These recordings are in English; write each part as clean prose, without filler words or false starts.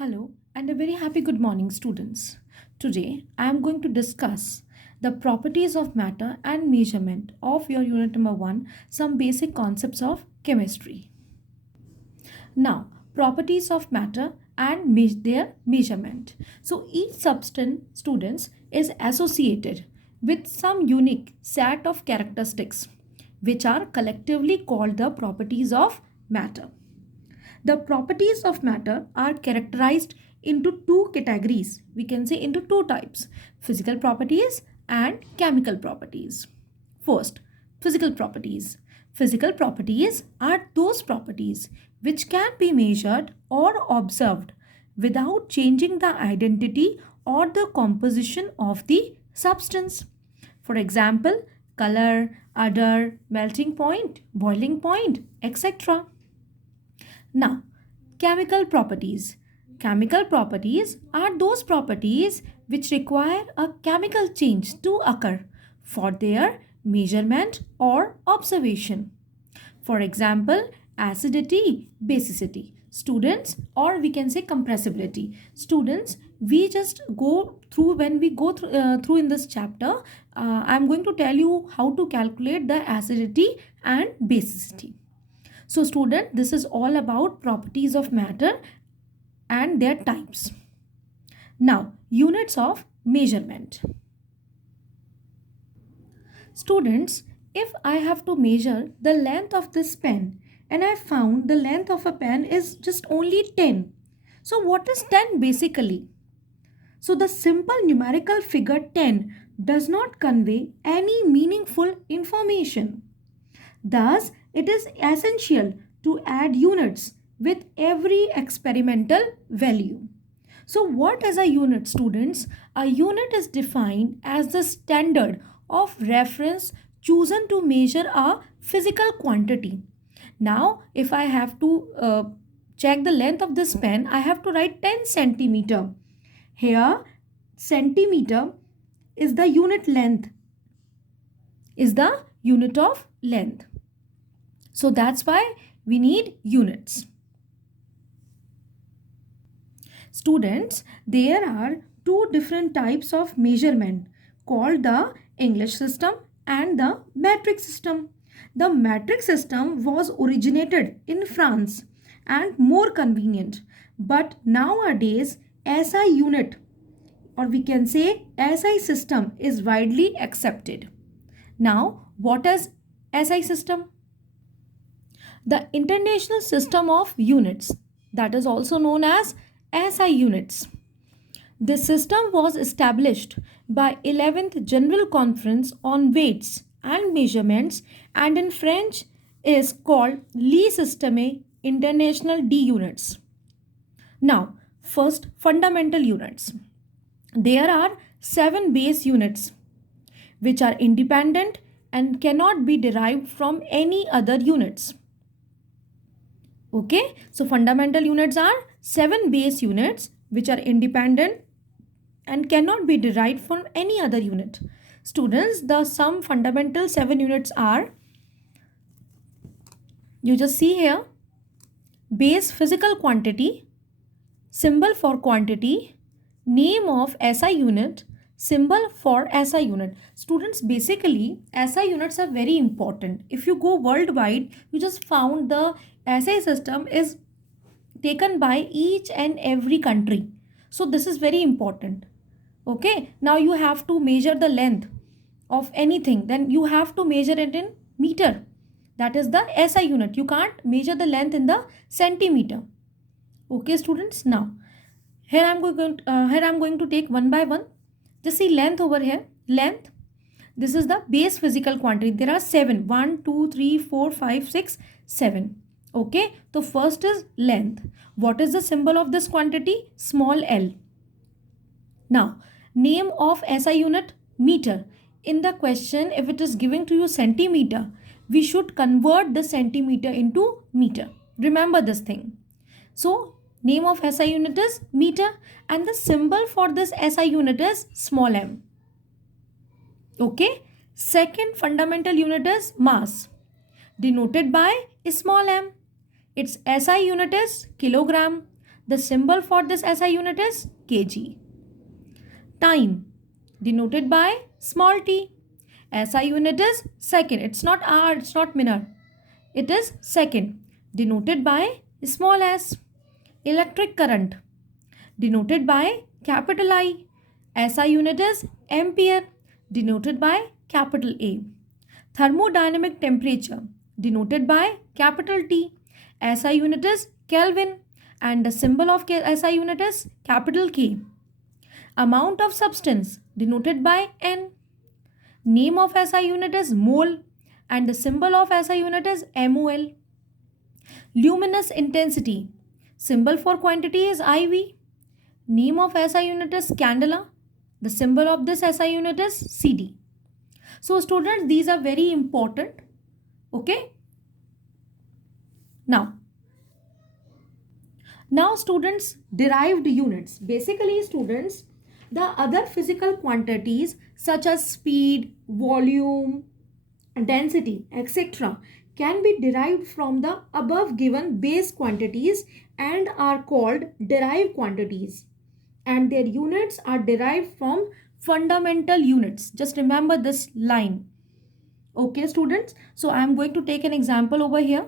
Hello and a very happy good morning, students. Today I am going to discuss the properties of matter and measurement of your unit number 1, some basic concepts of chemistry. Now, properties of matter and their measurement. So, each substance, students, is associated with some unique set of characteristics which are collectively called the properties of matter. The properties of matter are characterized into two categories. We can say into two types: physical properties and chemical properties. First, physical properties. Physical properties are those properties which can be measured or observed without changing the identity or the composition of the substance. For example, color, odor, melting point, boiling point, etc. Now, chemical properties. Chemical properties are those properties which require a chemical change to occur for their measurement or observation. For example, acidity, basicity. Students, or we can say compressibility. Students, we just go through when we go through in this chapter. I'm going to tell you how to calculate the acidity and basicity. So student, this is all about properties of matter and their types. Now, units of measurement. Students, if I have to measure the length of this pen and I found the length of a pen is just only 10. So what is 10 basically? So the simple numerical figure 10 does not convey any meaningful information. Thus, it is essential to add units with every experimental value. So, what is a unit, students? A unit is defined as the standard of reference chosen to measure a physical quantity. Now, if I have to check the length of this pen, I have to write 10 centimeter. Here, centimeter is the unit length, is the unit of length. So that's why we need units. Students, there are two different types of measurement called the English system and the metric system. The metric system was originated in France and more convenient, but nowadays SI unit, or we can say SI system, is widely accepted. Now, what is SI system? The International System of Units, that is also known as SI units. This system was established by 11th General Conference on Weights and Measurements, and in French is called Le Système International D Units. Now, first, fundamental units. There are 7 base units which are independent and cannot be derived from any other units. Okay, so fundamental units are 7 base units which are independent and cannot be derived from any other unit. Students, the some fundamental 7 units are, you just see here: base physical quantity, symbol for quantity, name of SI unit, symbol for SI unit. Students, basically SI units are very important. If you go worldwide, you just found the SI system is taken by each and every country. So this is very important. Okay, now you have to measure the length of anything, then you have to measure it in meter. That is the SI unit. You can't measure the length in the centimeter. Okay, students. Now, here I'm going to take one by one. Just see length over here. Length. This is the base physical quantity. There are 7. 1, 2, 3, 4, 5, 6, 7. Okay. So first is length. What is the symbol of this quantity? Small l. Now, name of SI unit? Meter. In the question, if it is given to you centimeter, we should convert the centimeter into meter. Remember this thing. So, name of SI unit is meter and the symbol for this SI unit is small m. Okay. Second fundamental unit is mass, denoted by small m. Its SI unit is kilogram. The symbol for this SI unit is kg. Time denoted by small t. SI unit is second. It's not hour, it's not minute. It is second, denoted by small s. Electric current denoted by capital I. SI unit is ampere, denoted by capital A. Thermodynamic temperature denoted by capital T. SI unit is Kelvin and the symbol of SI unit is capital K. Amount of substance denoted by N. Name of SI unit is mole and the symbol of SI unit is MOL. Luminous intensity, symbol for quantity is IV. Name of SI unit is candela. The symbol of this SI unit is CD. So students, these are very important. Okay. Now students, derived units. Basically students, the other physical quantities such as speed, volume, density, etc. can be derived from the above given base quantities and are called derived quantities. And their units are derived from fundamental units. Just remember this line. Okay, students. So I am going to take an example over here.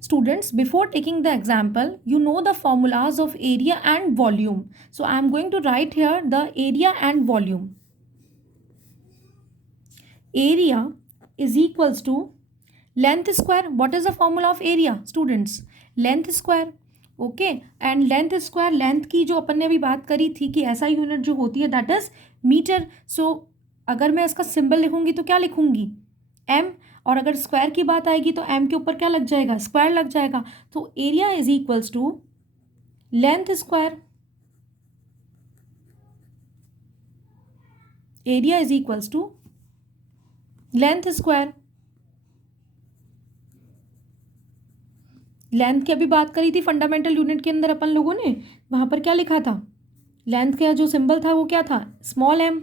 Students, before taking the example, you know the formulas of area and volume. So I am going to write here the area and volume. Area is equals to length square. What is the formula of area, students? Length square. Okay and length square, length की जो अपन ने अभी बात करी थी कि ऐसा unit जो होती है दैट इज मीटर. सो अगर मैं इसका सिंबल लिखूंगी तो क्या लिखूंगी? एम. और अगर स्क्वायर की बात आएगी तो एम के ऊपर क्या लग जाएगा? स्क्वायर लग जाएगा. तो area is equals to length square. Area is equals to length square. Length की अभी बात करी थी फंडामेंटल यूनिट के अंदर अपन लोगों ने, वहां पर क्या लिखा था? लेंथ का जो सिंबल था वो क्या था? Small M.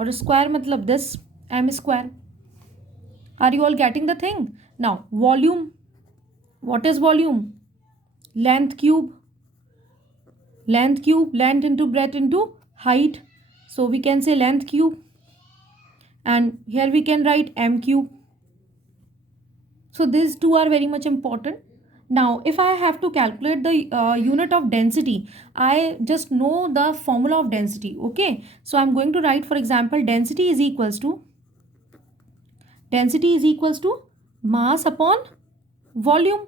और स्क्वायर मतलब this M square. Are you all getting the thing? Now volume. What is volume? Length cube. Length cube, length into breadth into height. So we can say length cube and here we can write m cube. So these two are very much important. Now if I have to calculate the unit of density, I just know the formula of density. Okay, so I'm going to write, for example, density is equals to mass upon volume.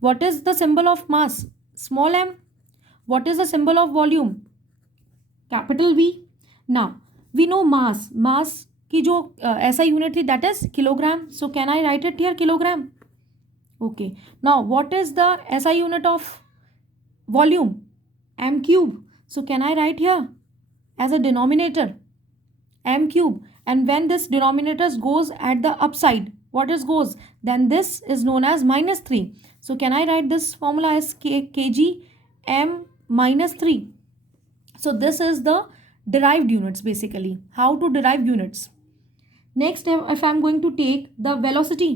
What is the symbol of mass? Small m. What is the symbol of volume? Capital V. Now we know mass की जो ऐसा unit थी that is kilogram. So can I write it here kilogram? Okay. Now what is the SI unit of volume? M cube. So can I write here as a denominator M cube? And when this denominator goes at the upside, what is goes? Then this is known as -3. So can I write this formula as kg m -3? So this is the derived units basically. How to derive units? Next, if I'm going to take the velocity.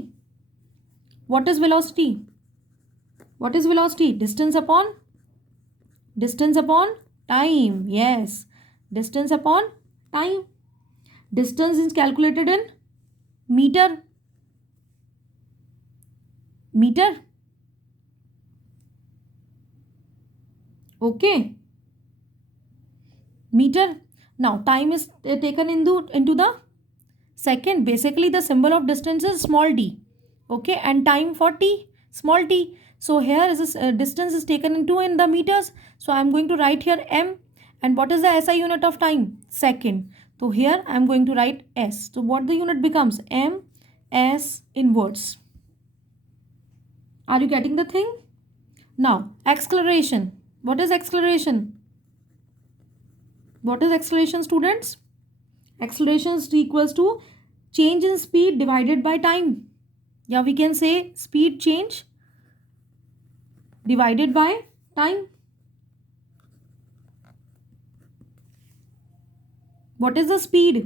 What is velocity? What is velocity? Distance upon time. Yes, distance upon time. Distance is calculated in meter. Okay, meter. Now time is taken into the second. Basically the symbol of distance is small d. Okay, and time for t, small t. So here is this distance is taken in the meters. So I am going to write here m. And what is the SI unit of time? Second. So here I am going to write s. So what the unit becomes? m s inverse. Are you getting the thing? Now acceleration. What is acceleration? What is acceleration, students? Acceleration is equals to change in speed divided by time. Yeah, we can say speed change divided by time. What is the speed?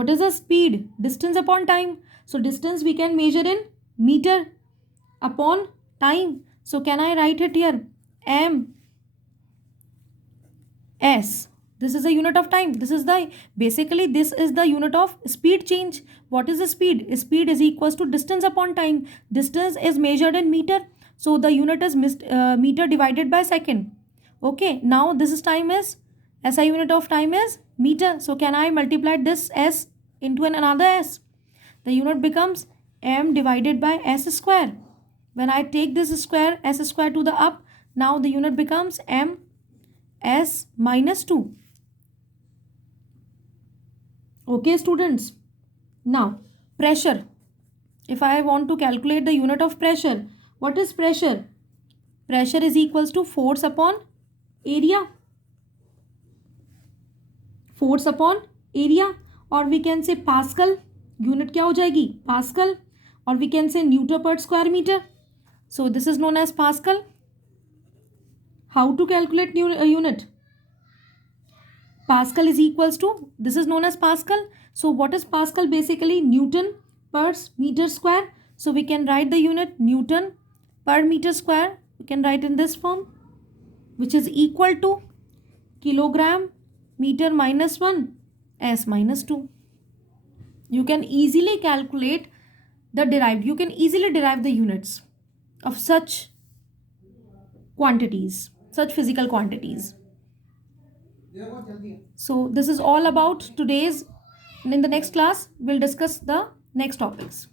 What is the speed? Distance upon time. So distance we can measure in meter. upon time. So can I write it here? M S. This is a unit of time. This is the basically this is the unit of speed change. What is the speed? Speed is equals to distance upon time. Distance is measured in meter. So the unit is meter divided by second. Okay. Now this is time is SI unit of time is meter. So can I multiply this S into another S? The unit becomes M divided by S square. When I take this square S square to the up, now the unit becomes M S minus 2. Okay, students. Now, pressure. If I want to calculate the unit of pressure, what is pressure? Pressure is equals to force upon area. Force upon area. Or we can say Pascal. Unit क्या हो जाएगी? Pascal. Or we can say Newton per square meter. So this is known as Pascal. How to calculate unit? Pascal is equals to, this is known as Pascal. So what is Pascal? Basically Newton per meter square. So we can write the unit Newton per meter square. We can write in this form, which is equal to kilogram meter minus 1 S minus 2. You can easily calculate the derived. You can easily derive the units of such quantities, such physical quantities. So this is all about today's, and in the next class we'll discuss the next topics.